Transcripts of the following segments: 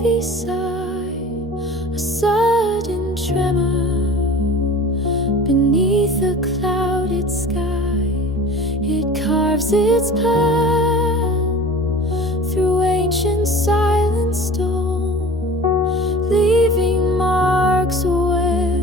heavy sigh, a sudden tremor beneath a clouded sky. It carves its path through ancient silent stone, leaving marks where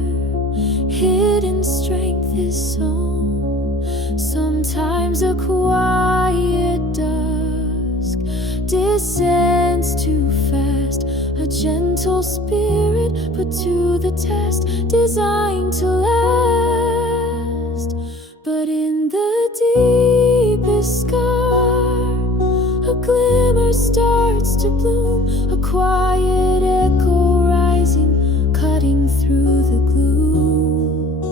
hidden strength is sown. Sometimes a quiet dusk descends too fast, a gentle spirit put to the test, designed to last. But in the deepest scar, a glimmer starts to bloom, a quiet echo rising, cutting through the gloom.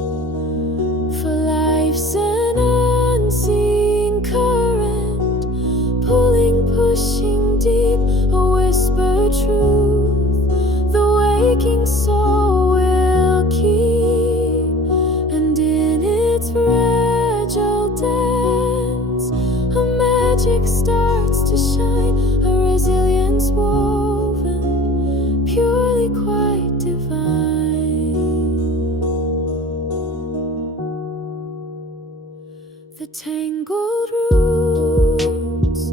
For life's an unseen current, pulling, pushing deep, a whispered truth the waking soul will keep. And in its fragile dance, a magic starts to shine, a resilience woven, purely quite divine. The tangled roots,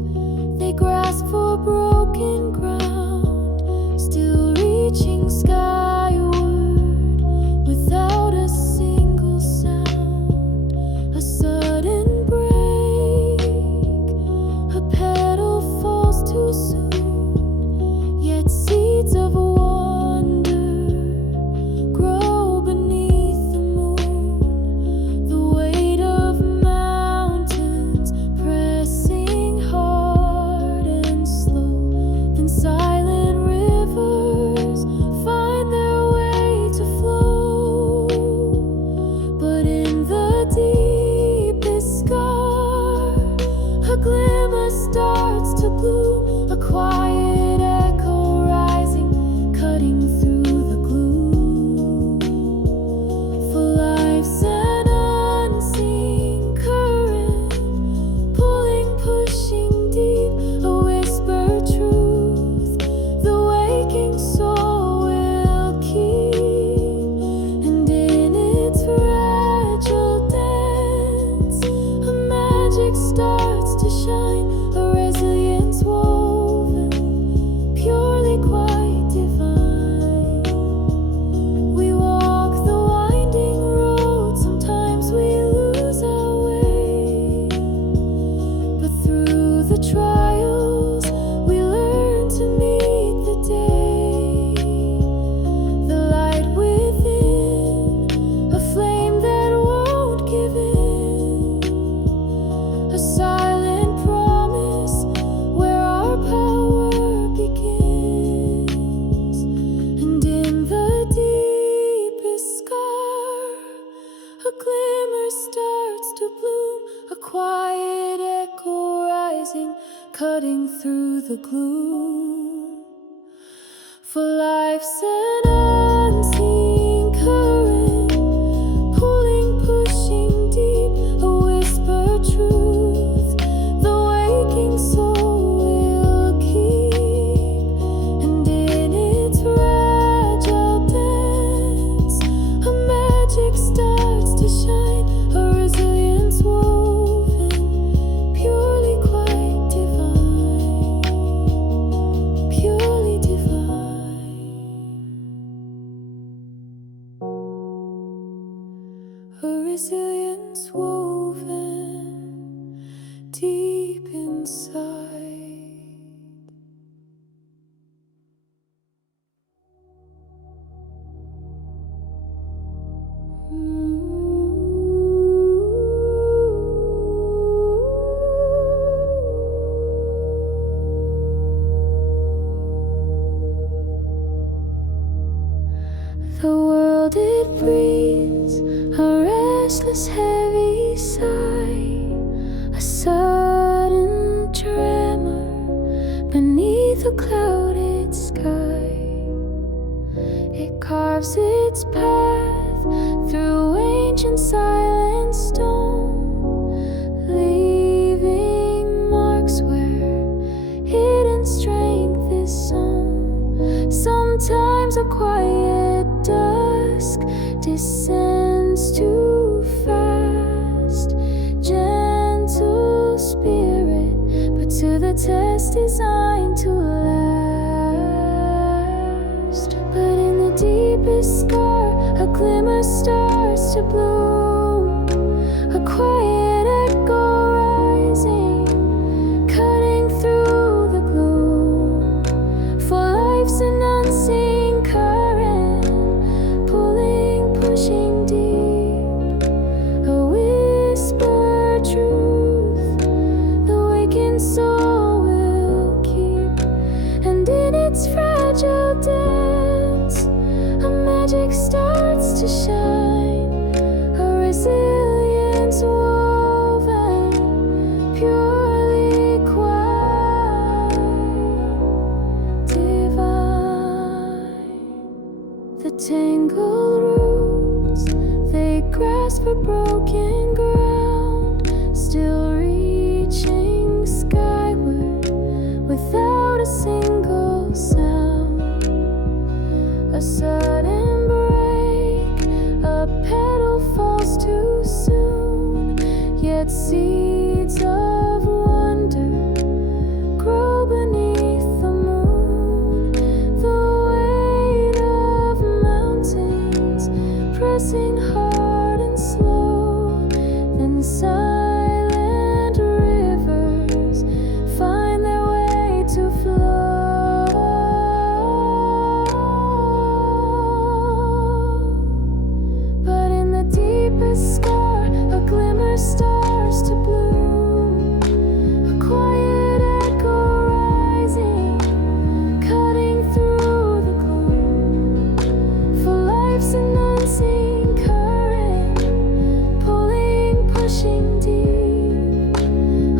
they grasp for broken ground, still reaching skyward without a single sound. A sudden break, a petal falls too soon, yet seeds of wonder grow beneath the moon. The weight of mountains pressing hard and slow, then silent rivers find their way to flow. But in the deepest scar, a glimmer starts to bloom, a quiet echo rising, cutting through the gloom. For life's an unseen current, pulling, pushing deep, a whispered truth the waking soul will keep. And in its fragile dance, a magic starts to shine, a resilience woven, purely quite divine. We walk the winding road, sometimes we lose our way, but through the trials we learn to meet the day. The light within, a flame that won't give in, a silent promise where our power begins. And in the deepest scar, a glimmer starts to bloom, a quiet echo rising, cutting through the gloom. For life's an unseen current, pulling, pushing deep, a whispered truth the waking soul will keep. And in its fragile dance, a magic starts to shine, a resilience woven, purely quite divine, purely divine. A resilience woven deep inside. The world it breathes, a restless heavy sigh, a sudden tremor beneath a clouded sky. It carves its path through ancient silent stone, leaving marks where hidden strength is sown. the test designed to last. But in the deepest scar, a glimmer starts to bloom, a quiet echo rising, cutting through the gloom. For life's an unseen current, pulling, pushing deep, a whispered truth the waking soul will keep. And in its fragile dance, a magic starts to shine, a resilience woven, purely quiet, divine. The tangled roots, they grasp for broken ground, still reaching skyward without a single sound. A sudden break, a petal falls too soon, yet seeds of wonder grow beneath the moon. The weight of mountains pressing hard and slow, then silent rivers find their way to flow. But in the deepest scar, a glimmer starts to bloom, a quiet echo rising, cutting through the gloom. For life's an unseen current, pulling, pushing deep,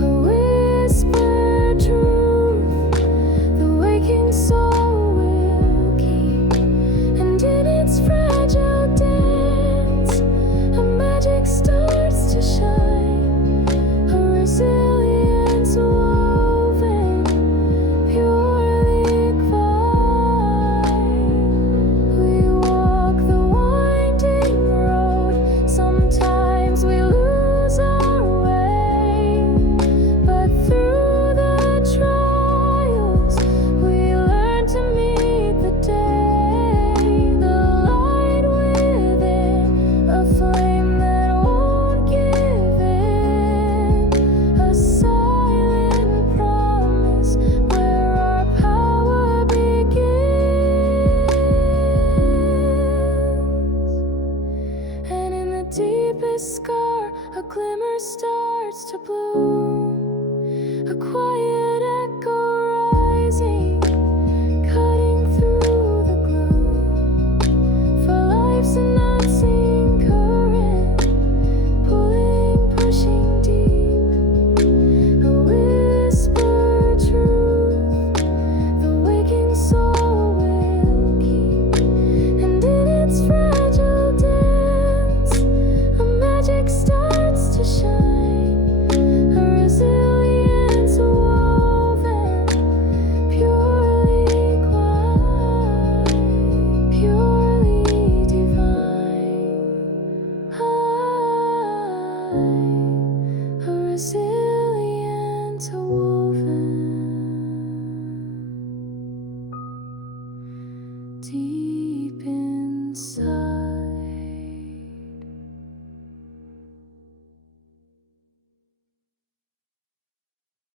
a whispered truth the waking soul will keep. And in its fragile dance, a magic starts to shine, a resilience woven, purely quiet. We walk the winding road, sometimes we lose our way, but through the trials we learn to meet the day. The light within, a flame that won't give in, a silent promise where our power begins. And in the deepest scar, a glimmer starts to bloom, a quiet echo rising, cutting through the gloom. For life's an unseen current, pulling, pushing deep, a whispered truth the waking soul will keep. And in its fragile dance, a magic starts to shine, a resilience woven, purely quiet, purely divine. A resilience woven deep inside.